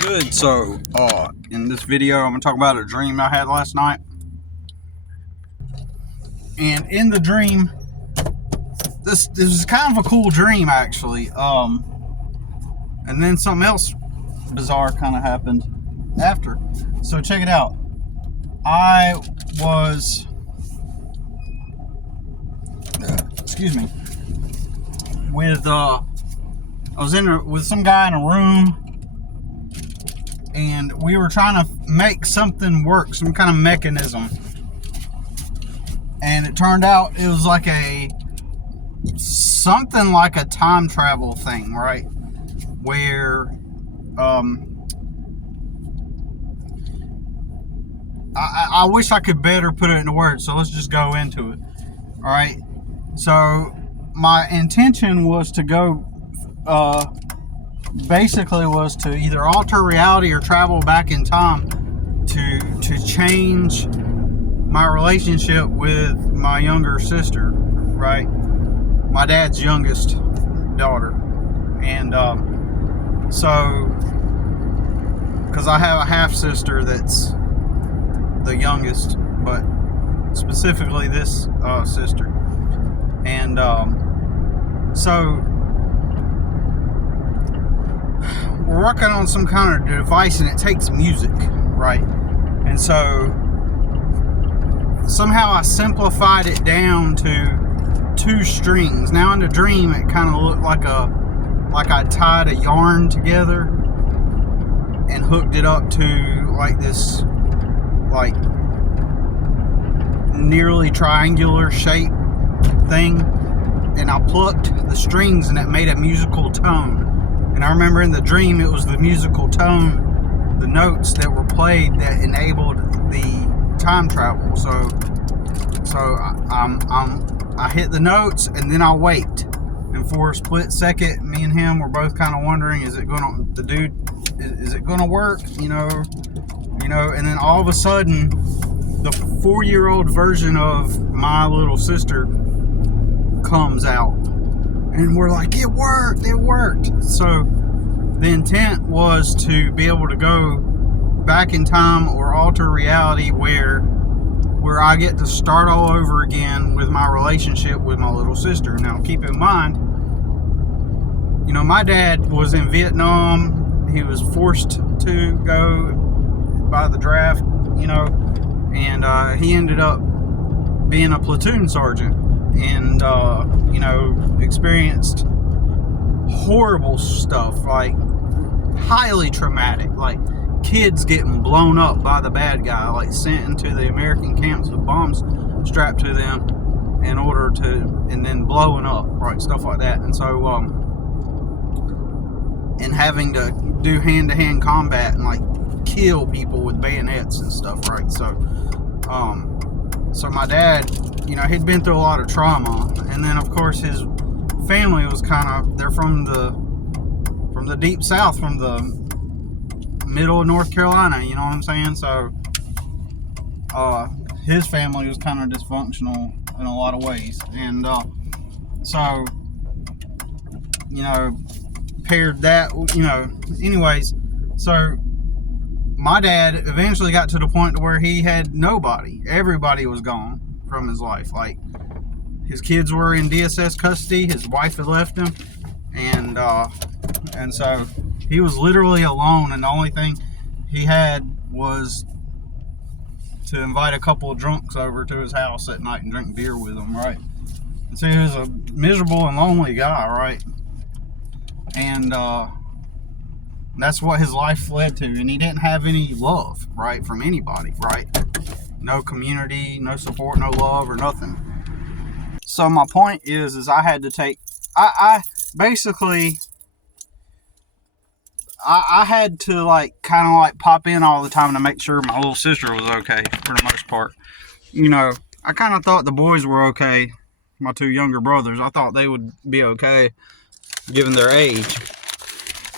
Good. So, in this video, I'm gonna talk about a dream I had last night. And in the dream, this is kind of a cool dream, actually. And then something else bizarre kind of happened after. So check it out. I was, excuse me, with I was with some guy in a room. And we were trying to make something work, some kind of mechanism. And it turned out it was like something like a time travel thing, right? Where I wish I could better put it into words, so let's just go into it. Alright. So my intention was to go basically was to either alter reality or travel back in time to change my relationship with my younger sister, right? My dad's youngest daughter. And so because I have a half sister that's the youngest, but specifically this sister. And so we're working on some kind of device, and it takes music, right? And so somehow I simplified it down to 2 strings. Now in the dream, it kind of looked like I tied a yarn together and hooked it up to like this like nearly triangular shape thing, and I plucked the strings and it made a musical tone. And I remember in the dream, it was the musical tone, the notes that were played that enabled the time travel. So I hit the notes, and then I wait. And for a split second, me and him were both kind of wondering, is it gonna work? You know. And then all of a sudden, the 4-year-old version of my little sister comes out. And we're like, it worked. So the intent was to be able to go back in time or alter reality where I get to start all over again with my relationship with my little sister. Now, keep in mind, my dad was in Vietnam. He was forced to go by the draft, and he ended up being a platoon sergeant. And experienced horrible stuff, like highly traumatic, like kids getting blown up by the bad guy, like sent into the American camps with bombs strapped to them and then blowing up, right, stuff like that. And so and having to do hand-to-hand combat and like kill people with bayonets and stuff, right? So my dad, he'd been through a lot of trauma, and then of course his family was they're from the deep south, from the middle of North Carolina, you know what I'm saying? So his family was kind of dysfunctional in a lot of ways, and so paired that, anyways, so my dad eventually got to the point to where he had nobody. Everybody was gone from his life. Like, his kids were in DSS custody. His wife had left him. And so he was literally alone. And the only thing he had was to invite a couple of drunks over to his house at night and drink beer with them, right? And so he was a miserable and lonely guy, right? And that's what his life led to. And he didn't have any love, right, from anybody, right? No community, no support, no love, or nothing. So my point is I had to take, I basically, I had to kind of pop in all the time to make sure my little sister was okay for the most part. I kind of thought the boys were okay. My 2 younger brothers, I thought they would be okay given their age.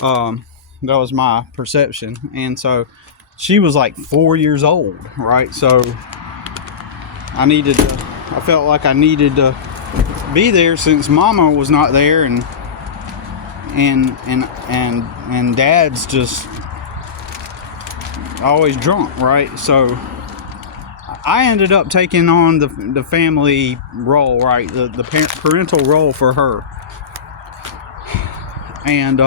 That was my perception. And so she was like 4 years old, right? So I felt like I needed to be there since Mama was not there, and dad's just always drunk, right? So I ended up taking on the family role, right? The parental role for her. And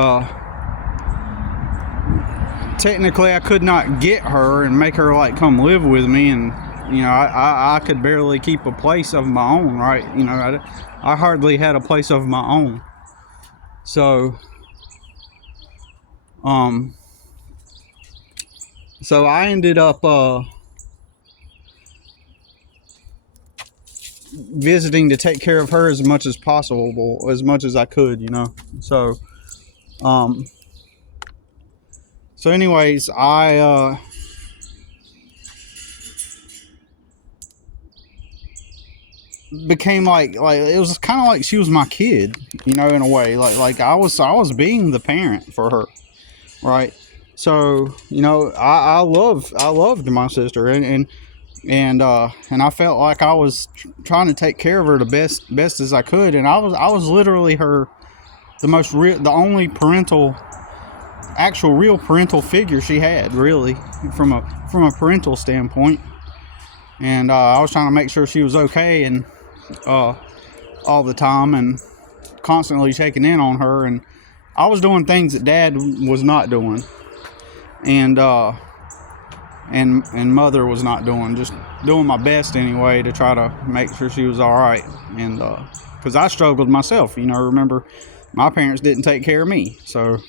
technically I could not get her and make her like come live with me, and you know, I could barely keep a place of my own, right? You know, I hardly had a place of my own. So so I ended up visiting to take care of her as much as possible, as much as I could, you know. So so anyways, I became like it was kind of like she was my kid, you know, in a way. Like I was being the parent for her, right? So you know, I loved my sister, and I felt like I was trying to take care of her the best as I could, and I was literally her the only actual real parental figure she had, really, from a parental standpoint. And I was trying to make sure she was okay, and all the time, and constantly checking in on her, and I was doing things that Dad was not doing, and Mother was not doing, just doing my best anyway to try to make sure she was all right. And because I struggled myself, you know, remember my parents didn't take care of me, so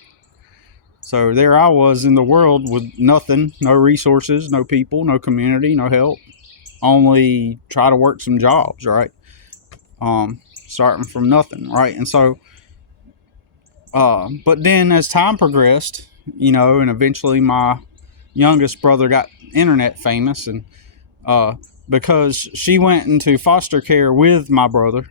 there I was in the world with nothing, no resources, no people, no community, no help, only try to work some jobs, right? Starting from nothing, right? And so but then as time progressed, you know, and eventually my youngest brother got internet famous, and because she went into foster care with my brother,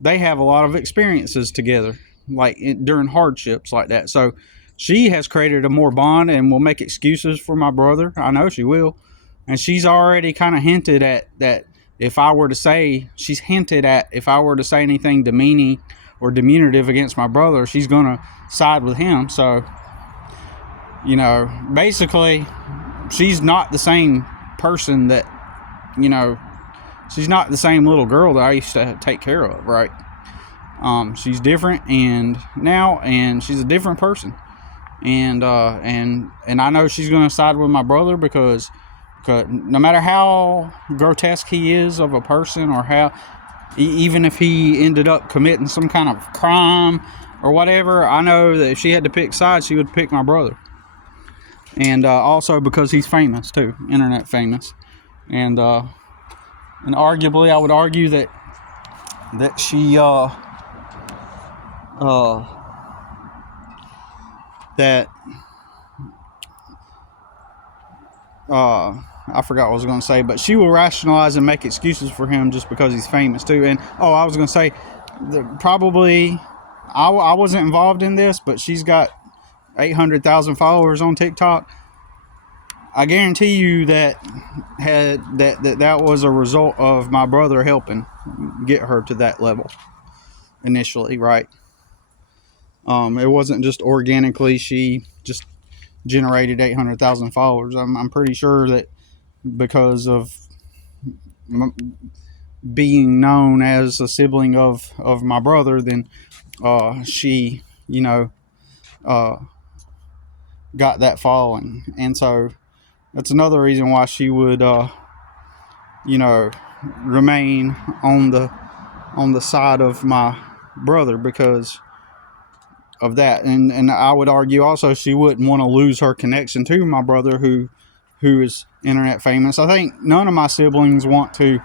they have a lot of experiences together, like during hardships like that. So she has created a more bond and will make excuses for my brother. I know she will. And she's already kind of hinted at that if I were to say anything demeaning or diminutive against my brother, she's going to side with him. So, you know, basically, she's not the same person that, you know, she's not the same little girl that I used to take care of, right? She's different, and she's a different person. And I know she's going to side with my brother because no matter how grotesque he is of a person, or how even if he ended up committing some kind of crime or whatever, I know that if she had to pick sides, she would pick my brother. And also because he's famous too, internet famous, and arguably I would argue that she I forgot what I was going to say, but she will rationalize and make excuses for him just because he's famous too. And I was going to say, probably I wasn't involved in this, but she's got 800,000 followers on TikTok. I guarantee you that was a result of my brother helping get her to that level initially, right? It wasn't just organically she just generated 800,000 followers. I'm pretty sure that because of being known as a sibling of my brother, then she, you know, got that following. And so that's another reason why she would you know, remain on the side of my brother, because of that. And I would argue also she wouldn't want to lose her connection to my brother, who is internet famous. I think none of my siblings want to,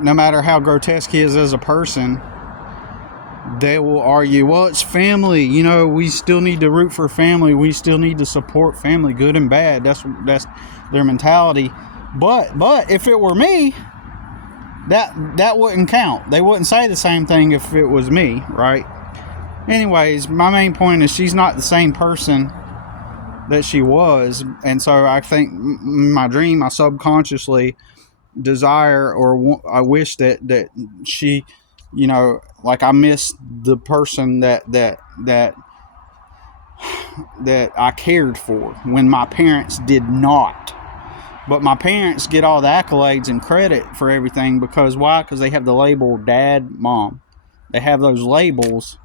no matter how grotesque he is as a person, they will argue, well, it's family, you know, we still need to root for family, we still need to support family, good and bad. That's their mentality. But if it were me, that wouldn't count. They wouldn't say the same thing if it was me, right? Anyways, my main point is she's not the same person that she was. And so I think my dream, I subconsciously desire, or I wish that she, you know, like I miss the person that that I cared for when my parents did not. But my parents get all the accolades and credit for everything because why? Because they have the label dad, mom. They have those labels,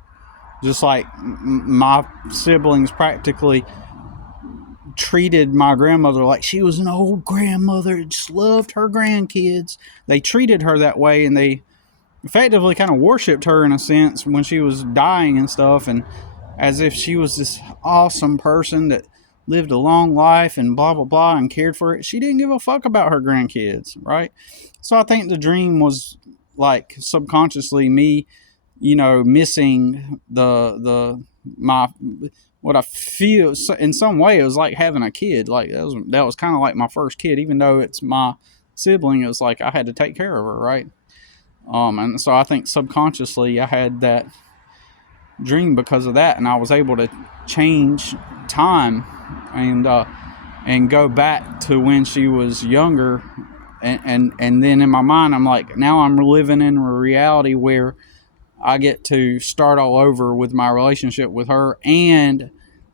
just like my siblings practically treated my grandmother like she was an old grandmother, just loved her grandkids. They treated her that way, and they effectively kind of worshipped her in a sense when she was dying and stuff, and as if she was this awesome person that lived a long life and blah blah blah and cared for it. She didn't give a fuck about her grandkids, right? So I think the dream was like subconsciously me, missing my what I feel in some way. It was like having a kid. Like that was kind of like my first kid, even though it's my sibling. It was like I had to take care of her, right? And so I think subconsciously I had that dream because of that, and I was able to change time and go back to when she was younger, and then in my mind I'm like, now I'm living in a reality where I get to start all over with my relationship with her, and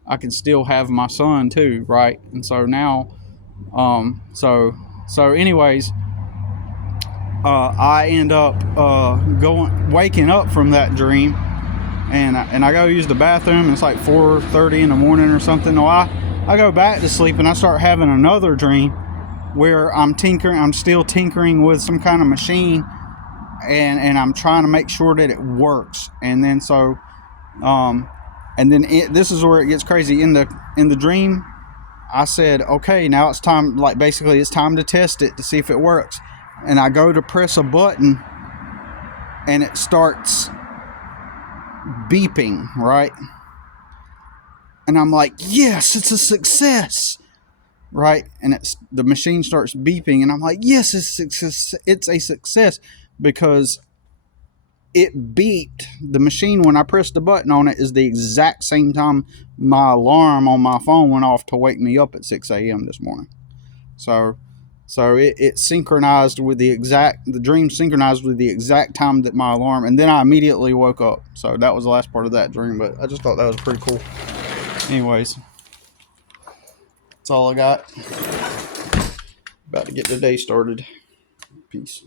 I can still have my son too, right? And so now, so anyways, I end up waking up from that dream, and I go use the bathroom, and it's like 4:30 in the morning or something. No, I go back to sleep, and I start having another dream where I'm still tinkering with some kind of machine, and I'm trying to make sure that it works. And then this is where it gets crazy. In the dream, I said, okay, now it's time. Like basically, it's time to test it to see if it works. And I go to press a button, and it starts beeping, right? And I'm like, yes, it's a success, right? And the machine starts beeping, and I'm like, yes, it's a success, because it beeped. The machine, when I pressed the button on it, is the exact same time my alarm on my phone went off to wake me up at 6 a.m. this morning. So it synchronized with the dream synchronized with the exact time that my alarm, and then I immediately woke up. So that was the last part of that dream, but I just thought that was pretty cool. Anyways, that's all I got. About to get the day started. Peace.